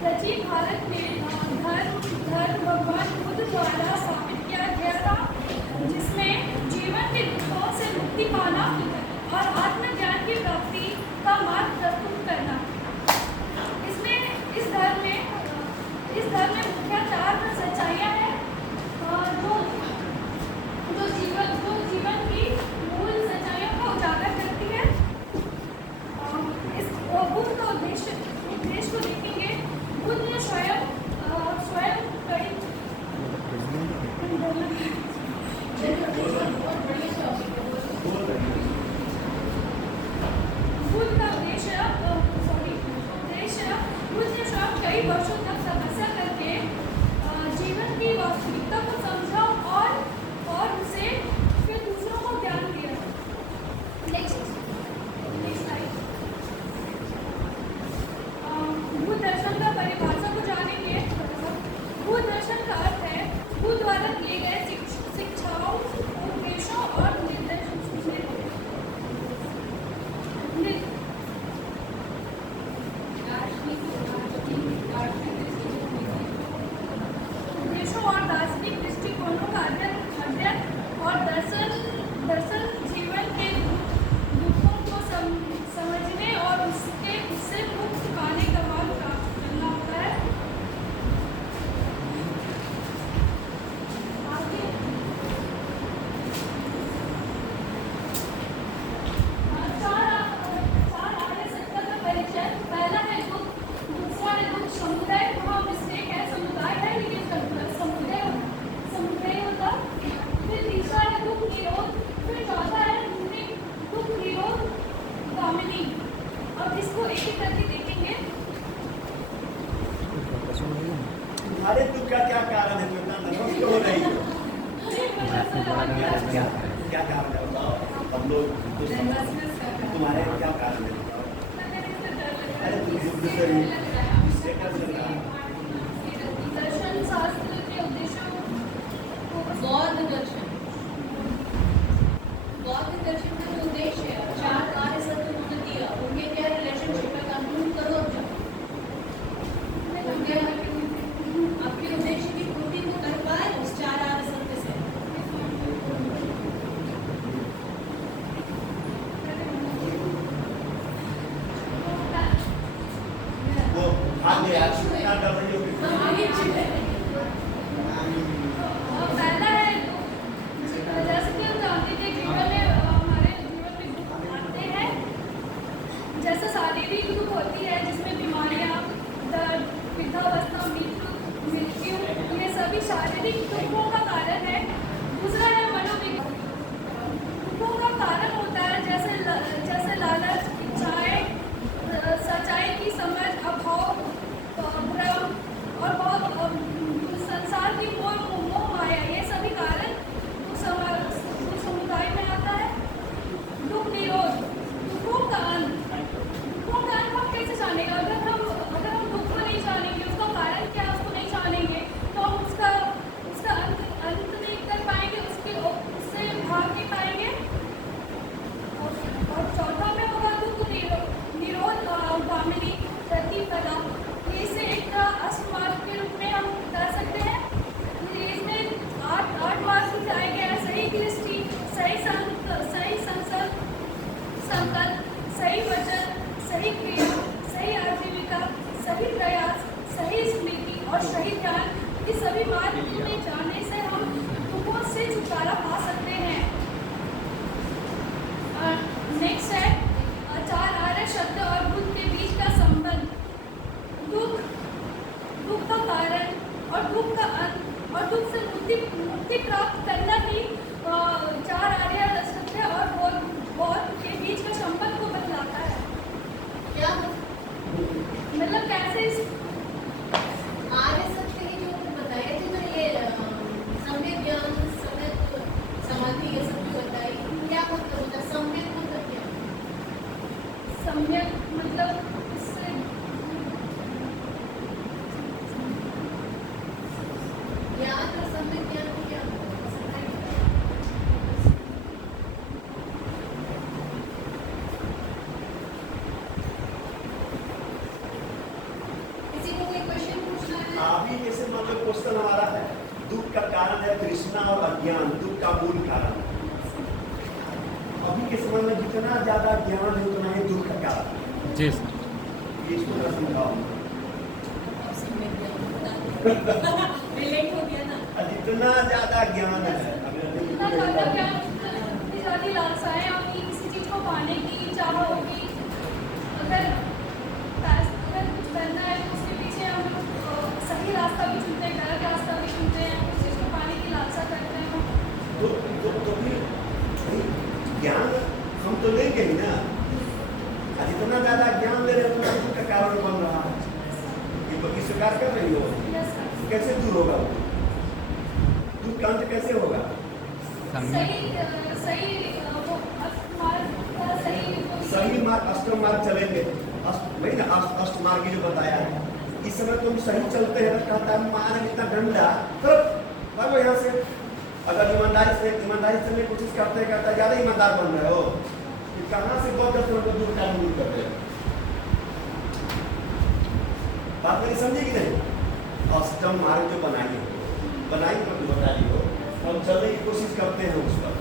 प्राचीन भारत में धर्म भगवान बुद्ध द्वारा स्थापित किया गया था, जिसमें जीवन के दुखों से मुक्ति पाना और आत्मज्ञान की प्राप्ति का मार्ग प्रस्तुत करना। इस धर्म में मुख्य 4 सच्चाइयाँ हैं जो जीवन की मूल सच्चाइयों को उजागर करती है। इस बुद्ध का उद्देश्य को देखेंगे। बुद्ध ने स्वयं कई वर्षों तक तपस्या करके जीवन की वास्तविकता को समझा और उसे फिर दूसरों को ज्ञान दिया। Next slide. बुद्ध दर्शन का परिभाषा को जानेंगे। बुद्ध दर्शन का अर्थ है बुद्ध द्वारा दिए गए शिक्षाओं, उपदेशों और और दार्शनिक दृष्टिकोणों का अध्ययन और दर्शन जीवन के दुखों को समझने और उससे मुक्ति पाने का मार्ग प्राप्त करना होता है। आगे चार आर्य सत्य का परिचय। पहला है दुख, दूसरा है दुख समुदाय। वहाँ मिस्टेक है, समुदाय है लेकिन समुदाय होता। फिर तीसरा है दुख निरोध। फिर चौथा है दुख निरोध गामिनी। अब इसको एक एक करके देखेंगे। अरे तू क्या कारण है? तू इतना नर्वस क्यों हो रही है? क्या कारण है बताओ? हम लोग तुम्हारे क्या कारण है बताओ? अरे तू बुद्ध से दर्शन शास्त्र के उद्देश्यों बौद्ध दर्शन का जो उद्देश्य है 4 कार्य सत्य उन्होंने दिया, उनके क्या रिलेशनशिप है कंक्लूड करो। उनके आपके उद्देश्य की पूर्ति को कर पाए उस 4 कार्य सत्य से। वो आगे आज क्या कर रही हो? पहला है जैसे कि हम जानते हैं जीवन में हमारे जीवन में दुख आते हैं। जैसे शारीरिक दुख होती है जिसमें बीमारियां, दर्द, वृद्धावस्था, मृत्यु, ये सभी शारीरिक दुखों का कारण है। दूसरा है मनोविज्ञान। दुखों का कारण होता है जैसे लालच, इच्छाएं, सच्चाई की समझ, अभाव, भ्रम और बहुत संसार की मोह माया, ये सभी कारण समुदाय में आता है। दुख निरोध, दुखों का अंत हम कैसे जानेंगे? अगर हम दुख को नहीं जानेंगे, उसका कारण क्या है उसको नहीं जानेंगे, तो हम उसका अंत नहीं कर पाएंगे, उससे भाग नहीं पाएंगे। और चौथा में होगा दुख निरोध गामिनी प्रतिपदा। इसे एक अष्टमार्ग के रूप में हम कर सकते हैं। इसमें 8 मार्ग दिखाए गए हैं। सही दृष्टि, सही संकल्प, सही वचन, सही क्रिया, सही आजीविका, सही प्रयास, सही स्मृति और सही ध्यान। ये सभी मार्ग में जाने से हम दुखों से छुटकारा पा सकते हैं। नेक्स्ट है 4 आर्य सत्य और बुद्ध के बीच का संबंध। दुख का कारण और दुख का अंत और दुख से मुक्ति प्राप्त करना ही 4 आर्य सत्य और बौद्ध के बीच का संबंध को बतलाता है। क्या मतलब कैसे आर्य सत्य की जो बताए थे ना, ये सम्यक ज्ञान, सम्यक समाधि, ये सब जो बताई, क्या मतलब होता है? सम्यक मतलब क्या? सम्यक मतलब इससे ज्ञान और सम्यक ज्ञान को क्या किसी को कोई अभी जैसे मतलब क्वेश्चन हमारा है, दुख का कारण है तृष्णा और अज्ञान, दुख का मूल कारण। अभी के समय में जितना ज्यादा ज्ञान है उतना ही दुख का कारण। जी सर। ये इसको जरा समझाओ। रिलेट हो गया ना। जितना ज्यादा ज्ञान है, इतना ज़्यादा क्या, इतनी ज़्यादा लालसाएं होगी, किसी चीज़ को पाने की चाह होगी। अगर कुछ बनना है तो उसके पीछे हम लोग सही रास्ता भी चुनते हैं, गलत रास्ता भी चुनते हैं, उस चीज़ को पाने की लालसा करते हैं। तो फिर भाई ज्ञान हम तो लेंगे ही ना। जितना ज्यादा ज्ञान ले रहे हैं उतना दुख का कारण बन रहा है। ये बाकी स्वीकार कर रही हो, यस सर। कैसे दूर होगा वो? दुख का अंत कैसे होगा? सही मार्ग, अष्टम मार्ग चलेंगे। वही ना अष्ट मार्ग जो बताया है। इस समय तुम सही चलते हैं, कहता है मार इतना डंडा तो भागो यहाँ से। अगर ईमानदारी से चलने की कोशिश करते हैं, ज्यादा ईमानदार बन रहे हो, कि कहाँ से बहुत दस को दूर का दूर करते हैं। बात मेरी समझी कि नहीं? अष्टम मार्ग जो बनाई मतलब बता रही हो, हम चलने की कोशिश करते हैं उस पर।